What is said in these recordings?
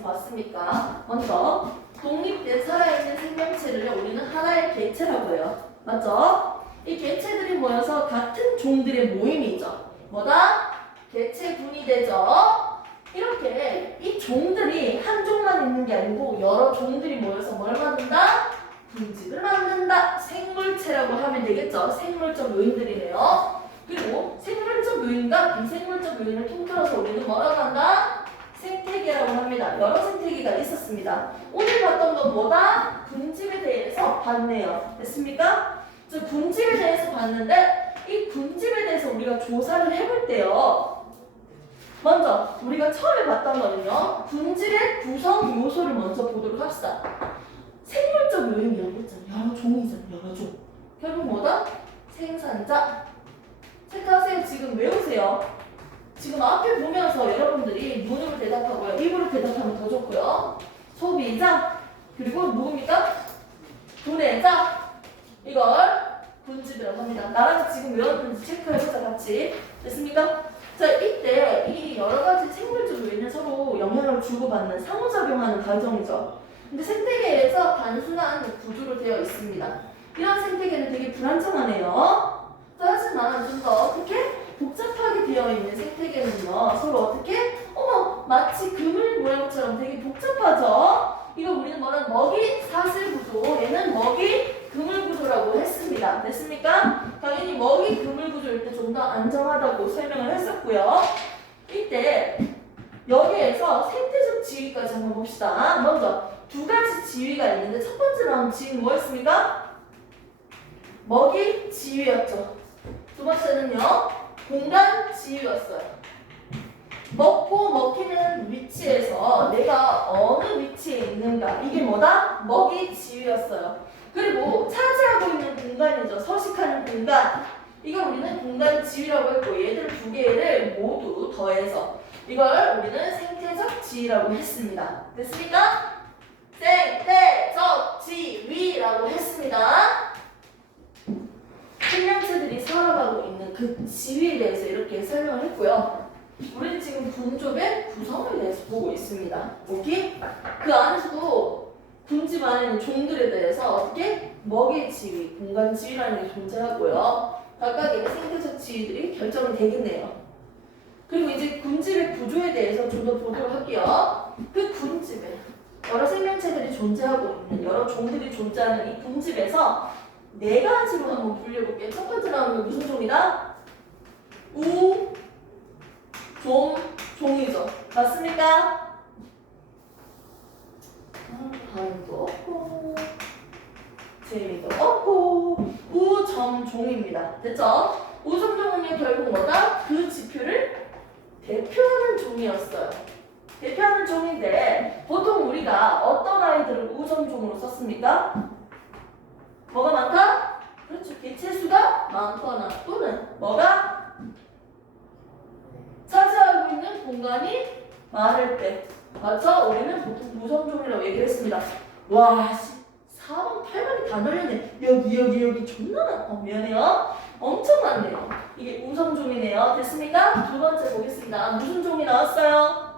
대해서 봤으니까 먼저 독립된 살아있는 생명체를 우리는 하나의 개체라고 해요. 맞죠? 이 개체들이 모여서 같은 종들의 모임이죠. 뭐다? 개체군이 되죠. 이렇게 이 종들이 한 종만 있는 게 아니고 여러 종들이 모여서 뭘 만든다? 분집을 만든다. 생물체라고 하면 되겠죠. 생물적 요인들이네요. 그리고 생물적 요인과 비생물적 요인을 통틀어서 우리는 뭐라고 한다? 생태계라고 합니다. 여러 생태계가 있었습니다. 오늘 봤던 건 뭐다? 군집에 대해서 봤네요. 됐습니까? 군집에 대해서 봤는데 이 군집에 대해서 우리가 조사를 해볼 때요. 먼저 우리가 처음에 봤던 거는요. 군집의 구성 요소를 먼저 보도록 합시다. 생물적 요인이라고 했잖아요. 여러 종이잖아요. 여러 종. 결국 뭐다? 생산자. 체크하세요. 지금 외우세요. 지금 앞에 보면서 여러분들이 눈으로 대답하고요. 입으로 대답하면 더 좋고요. 소비자. 그리고 누굽니까? 분해자. 이걸 군집이라고 합니다. 나랑 지금 외웠는지 체크해보자 같이. 됐습니까? 자, 이때 이 여러 가지 생물적 요인은 서로 영향을 주고받는 상호작용하는 과정이죠. 근데 생태계에서 단순한 구조로 되어 있습니다. 이런 생태계는 되게 불안정하네요. 하지만 좀 더 어떻게 복잡하게 되어 있는 생태계는요. 서로 어떻게? 마치 그물 모양처럼 되게 복잡하죠. 이거 우리는 뭐는 먹이 사슬 구조, 얘는 먹이 그물 구조라고 했습니다. 됐습니까? 당연히 먹이 그물 구조일 때 좀 더 안정하다고 설명을 했었고요. 이때 여기에서 생태적 지위까지 한번 봅시다. 먼저 두 가지 지위가 있는데 첫 번째 나온 지위는 뭐였습니까? 먹이 지위였죠. 두 번째는요, 공간 지위였어요. 먹고 먹히는 위치에서 내가 어느 위치에 있는가, 이게 뭐다? 먹이 지위였어요. 그리고 차지하고 있는 공간이죠. 서식하는 공간. 이걸 우리는 공간 지위라고 했고, 얘들 두 개를 모두 더해서 이걸 우리는 생태적 지위라고 했습니다. 됐습니까? 생태적 지위라고 했습니다. 생명체들이 살아가고 있는 그 지위에 대해서 이렇게 설명을 했고요. 우리는 지금 군집의 구성에 대해서 보고 있습니다. 오케이? 그 안에서도 군집 안에는 종들에 대해서 어떻게? 먹이 지위, 공간 지위라는 게 존재하고요. 각각의 생태적 지위들이 결정이 되겠네요. 그리고 이제 군집의 구조에 대해서 좀 더 보도록 할게요. 그 군집에 여러 생명체들이 존재하고 있는 여러 종들이 존재하는 이 군집에서 네 가지로 한번 분류해볼게요. 첫 번째 나오는 게 무슨 종이다? 종이죠. 맞습니까? 발음도 없고 재미도 없고 우점종입니다. 됐죠? 우점종은 결국 뭐다? 그 지표를 대표하는 종이었어요. 대표하는 종인데 보통 우리가 어떤 아이들을 우점종으로 썼습니까? 뭐가 많다? 그렇죠. 개체수가 많거나 또는 뭐가? 차지하고 있는 공간이 많을 때. 맞죠? 우리는 보통 무성종이라고 얘기를 했습니다. 와, 4번, 8번이 다 늘렸네. 여기 존나 많아. 미안해요. 엄청 많네요. 이게 우성종이네요. 됐습니까? 두 번째 보겠습니다. 무슨 종이 나왔어요?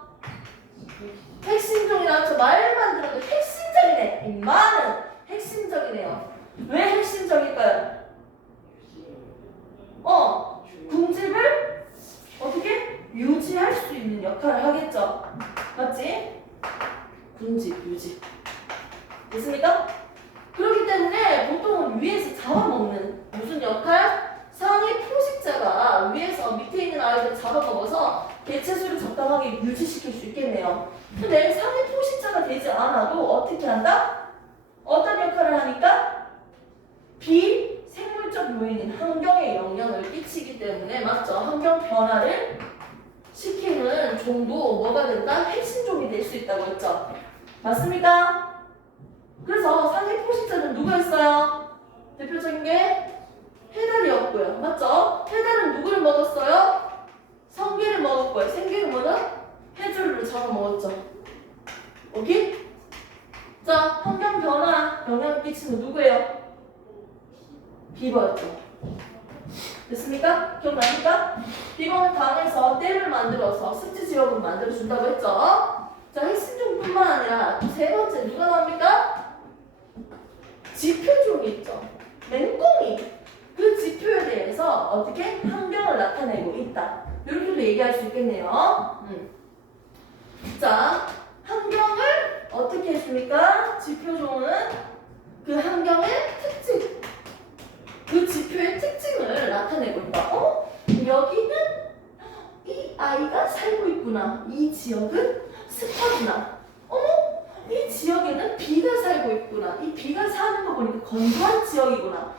핵심종이 나왔죠. 말만 들어도 핵심적이네. 이 말은 핵심적이네요. 왜 핵심적일까요? 군집을 어떻게 유지할 수 있는 역할을 하겠죠. 맞지? 군집, 유지. 됐습니까? 그렇기 때문에 보통은 위에서 잡아먹는 무슨 역할? 상위 포식자가 위에서 밑에 있는 아이들을 잡아먹어서 개체수를 적당하게 유지시킬 수 있겠네요. 근데 상위 포식자가 되지 않아도 어떻게 한다? 어떤 역할을 하니까? 비생물적 요인인 환경에 영향을 끼치기 때문에 맞죠? 환경 변화를 시키는 종도 뭐가 된다? 핵심종이 될 수 있다고 했죠? 맞습니까? 그래서 상위 포식자는 누구였어요? 대표적인 게 해달이었고요. 맞죠? 해달은 누구를 먹었어요? 성게를 먹었고요. 생게는 뭐다? 해조류를 잡아먹었죠. 오케이? 자, 환경 변화 영향을 끼치는 누구예요? 비버였죠. 됐습니까? 기억납니까? 비버는 강에서 댐을 만들어서 습지 지역을 만들어준다고 했죠. 자, 핵심종뿐만 세 번째 누가 나옵니까? 지표종이 있죠. 맹꽁이. 그 지표에 대해서 어떻게 환경을 나타내고 있다. 이렇게도 얘기할 수 있겠네요. 자, 환경을 어떻게 해줍니까? 지표종은 그 환경의 특징, 그 지표의 특징을 나타내고 있다. 여기는 이 아이가 살고 있구나. 이 지역은 습하구나. 이 지역에는 비가 살고 있구나. 이 비가 사는 거 보니까 건조한 지역이구나.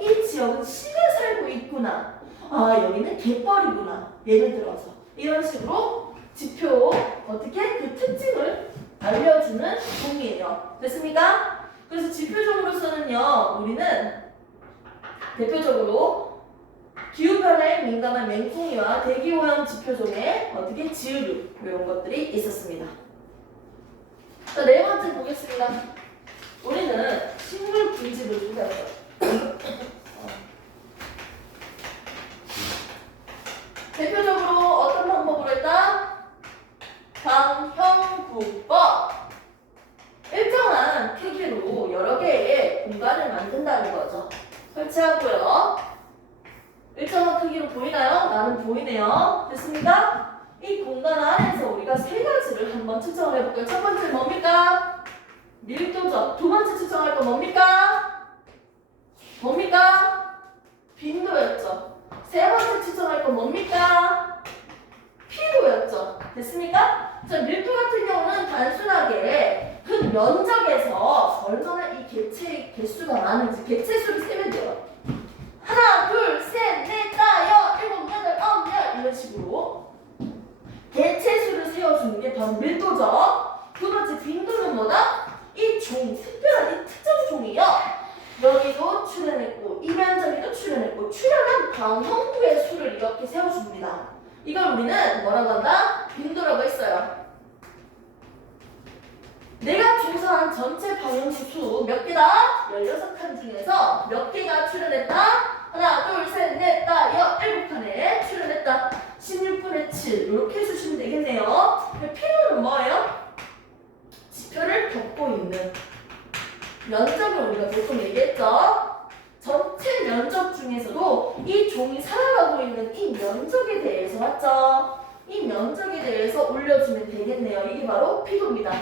이 지역은 씨가 살고 있구나. 아, 여기는 갯벌이구나. 예를 들어서 이런 식으로 지표 어떻게 그 특징을 알려주는 종이에요. 됐습니까? 그래서 지표종으로서는요, 우리는 대표적으로 기후변화에 민감한 맹꽁이와 대기오염 지표종에 어떻게 지으류 이런 것들이 있었습니다. 자, 네 번째 보겠습니다. 우리는 식물 군집을 준비했어요. 대표적으로 어떤 방법으로 했다? 방형구법. 일정한 크기로 여러 개의 공간을 만든다는 거죠. 설치하고요. 일정한 크기로 보이나요? 나는 보이네요. 됐습니까? 이 공간 안에서 우리가 세 가지를 한번 측정을 해볼까요? 첫 번째 뭡니까? 밀도죠. 두 번째 측정할 건 뭡니까? 빈도였죠. 세 번째 측정할 건 뭡니까? 피도였죠. 됐습니까? 자, 밀도 같은 경우는 단순하게 그 면적에서 얼마나 이 개체의 개수가 많은지 개체수를 세면 돼요. 하나, 둘, 셋, 넷, 다, 일곱, 여덟, 아홉, 열 이런 식으로 개체수를 세워주는 게 바로 밀도죠. 두 번째 빈도는 뭐다? 이 종, 특별한 이 특정 종이요. 여기도 출현했고 이 면적에도 출현했고 출현한 방형구의 수를 이렇게 세워줍니다. 이걸 우리는 뭐라고 한다? 빈도라고 했어요. 내가 조사한 전체 방형구 수 몇 개다? 16칸 중에서 몇 개가 출현했다? 하나, 둘, 셋, 넷, 다, 7칸에 출현했다. 16분의 7 이렇게 해주시면 되겠네요. 필요는 뭐예요? 지표를 덮고 있는 면적을 우리가 보통 얘기했죠. 전체 면적 중에서도 이 종이 살아가고 있는 이 면적에 대해서 맞죠? 이 면적에 대해서 올려주면 되겠네요. 이게 바로 피도입니다.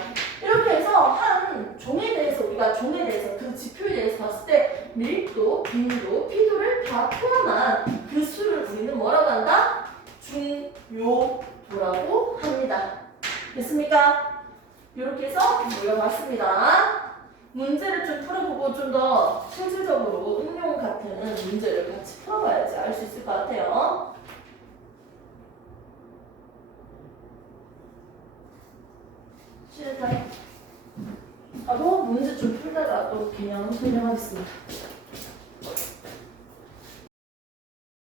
이렇게 해서 한 종에 대해서 우리가 종에 대해서 그 지표에 대해서 봤을 때 밀도, 빈도, 피도를 다 포함한 그 수를 우리는 뭐라고 한다? 중요도라고 합니다. 됐습니까? 이렇게 해서 모여봤습니다. 문제를 좀 풀어보고 좀 더 실질적으로 응용 같은 문제를 같이 풀어봐야지 알 수 있을 것 같아요. 싫다. 또 문제 좀 풀다가 또 개념 설명하겠습니다.